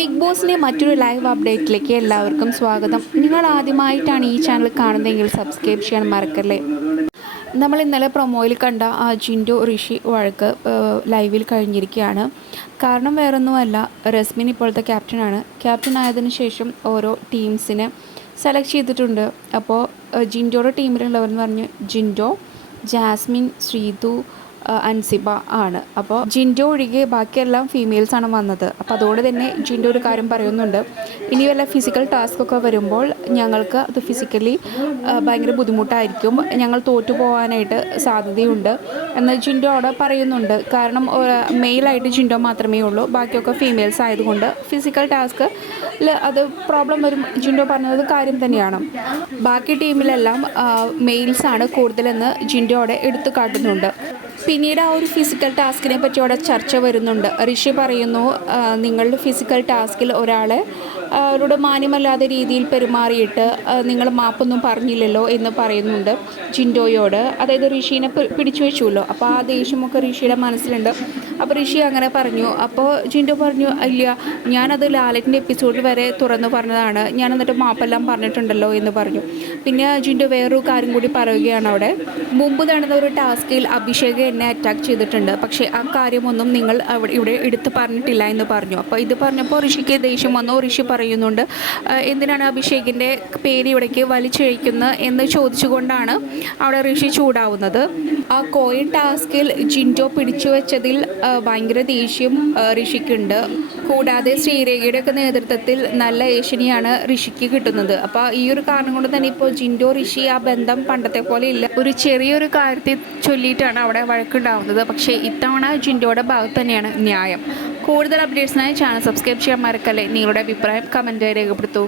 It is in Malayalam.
ബിഗ് ബോസിൻ്റെ മറ്റൊരു ലൈവ് അപ്ഡേറ്റിലേക്ക് എല്ലാവർക്കും സ്വാഗതം. നിങ്ങൾ ആദ്യമായിട്ടാണ് ഈ ചാനൽ കാണുന്നതെങ്കിൽ സബ്സ്ക്രൈബ് ചെയ്യാൻ മറക്കല്ലേ. നമ്മൾ ഇന്നലെ പ്രൊമോയിൽ കണ്ട ആ ജിൻഡോ ഋഷി വഴക്ക് ലൈവിൽ കഴിഞ്ഞിരിക്കുകയാണ്. കാരണം വേറൊന്നുമല്ല, റസ്മിൻ ഇപ്പോഴത്തെ ക്യാപ്റ്റനാണ്. ക്യാപ്റ്റൻ ആയതിനു ശേഷം ഓരോ ടീംസിനെ സെലക്ട് ചെയ്തിട്ടുണ്ട്. അപ്പോൾ ജിൻഡോയുടെ ടീമിലുള്ളവരെന്ന് പറഞ്ഞ് ജിൻഡോ, ജാസ്മിൻ, ശ്രീതു, അൻസിബ ആണ്. അപ്പോൾ ജിൻഡോ ഒഴികെ ബാക്കിയെല്ലാം ഫീമെയിൽസാണ് വന്നത്. അപ്പോൾ അതുകൊണ്ട് തന്നെ ജിൻഡോ ഒരു കാര്യം പറയുന്നുണ്ട്, ഇനി വല്ല ഫിസിക്കൽ ടാസ്കൊക്കെ വരുമ്പോൾ ഞങ്ങൾക്ക് അത് ഫിസിക്കലി ഭയങ്കര ബുദ്ധിമുട്ടായിരിക്കും, ഞങ്ങൾ തോറ്റു പോകാനായിട്ട് സാധ്യതയുണ്ട് എന്ന് ജിൻഡോ അവിടെ പറയുന്നുണ്ട്. കാരണം മെയിലായിട്ട് ജിൻഡോ മാത്രമേ ഉള്ളൂ, ബാക്കിയൊക്കെ ഫീമെയിൽസ് ആയതുകൊണ്ട് ഫിസിക്കൽ ടാസ്ക് അത് പ്രോബ്ലം വരും. ജിൻഡോ പറഞ്ഞത് കാര്യം തന്നെയാണ്. ബാക്കി ടീമിലെല്ലാം മെയിൽസാണ് കൂടുതലെന്ന് ജിൻഡോ അവിടെ എടുത്തു കാട്ടുന്നുണ്ട്. പിന്നീട് ആ ഒരു ഫിസിക്കൽ ടാസ്കിനെ പറ്റി അവിടെ ചർച്ച വരുന്നുണ്ട്. ഋഷി പറയുന്നു, നിങ്ങളുടെ ഫിസിക്കൽ ടാസ്കിൽ ഒരാളെ അവരോട് മാന്യമല്ലാത്ത രീതിയിൽ പെരുമാറിയിട്ട് നിങ്ങൾ മാപ്പൊന്നും പറഞ്ഞില്ലല്ലോ എന്ന് പറയുന്നുണ്ട് ജിൻഡോയോട്. അതായത് ഋഷീനെ പിടിച്ചു വെച്ചുല്ലോ. അപ്പോൾ ആ ദേഷ്യമൊക്കെ ഋഷിയുടെ മനസ്സിലുണ്ട്. അപ്പോൾ ഋഷി അങ്ങനെ പറഞ്ഞു. അപ്പോൾ ജിൻഡോ പറഞ്ഞു, ഇല്ല, ഞാനത് ലാലറ്റിൻ്റെ എപ്പിസോഡിൽ വരെ തുറന്നു പറഞ്ഞതാണ്, ഞാൻ എന്നിട്ട് മാപ്പെല്ലാം പറഞ്ഞിട്ടുണ്ടല്ലോ എന്ന് പറഞ്ഞു. പിന്നെ ജിൻഡോ വേറൊരു കാര്യം കൂടി പറയുകയാണ്. അവിടെ മുമ്പ് നടന്ന ഒരു ടാസ്കിൽ അഭിഷേക് എന്നെ അറ്റാക്ക് ചെയ്തിട്ടുണ്ട്, പക്ഷേ ആ കാര്യമൊന്നും നിങ്ങൾ ഇവിടെ എടുത്ത് പറഞ്ഞിട്ടില്ല എന്ന് പറഞ്ഞു. അപ്പോൾ ഇത് പറഞ്ഞപ്പോൾ ഋഷിക്ക് ദേഷ്യം വന്നു. ഋഷി പറയുന്നുണ്ട്, എന്തിനാണ് അഭിഷേകിൻ്റെ പേര് ഇവിടേക്ക് വലിച്ചിഴയ്ക്കുന്നത് എന്ന് ചോദിച്ചുകൊണ്ടാണ് അവിടെ ഋഷി ചൂടാവുന്നത്. ആ കോയിൻ ടാസ്കിൽ ജിൻഡോ പിടിച്ചു വെച്ചതിൽ ഭയങ്കര ദേഷ്യം ഋഷിക്കുണ്ട്. കൂടാതെ ശ്രീരേഖയുടെ ഒക്കെ നേതൃത്വത്തിൽ നല്ല ഏഷ്യനെയാണ് ഋഷിക്ക് കിട്ടുന്നത്. അപ്പോൾ ഈ ഒരു കാരണം കൊണ്ട് തന്നെ ഇപ്പോൾ ജിൻഡോ ഋഷി ആ ബന്ധം പണ്ടത്തെ പോലെ ഇല്ല. ഒരു ചെറിയൊരു കാര്യത്തെ ചൊല്ലിയിട്ടാണ് അവിടെ വഴക്കുണ്ടാവുന്നത്. പക്ഷേ ഇത്തവണ ജിൻഡോയുടെ ഭാഗത്ത് തന്നെയാണ് ന്യായം. കൂടുതൽ അപ്ഡേറ്റ്സിനായി ചാനൽ സബ്സ്ക്രൈബ് ചെയ്യാൻ മറക്കല്ലേ. നിങ്ങളുടെ അഭിപ്രായം കമൻറ്റായി രേഖപ്പെടുത്തൂ.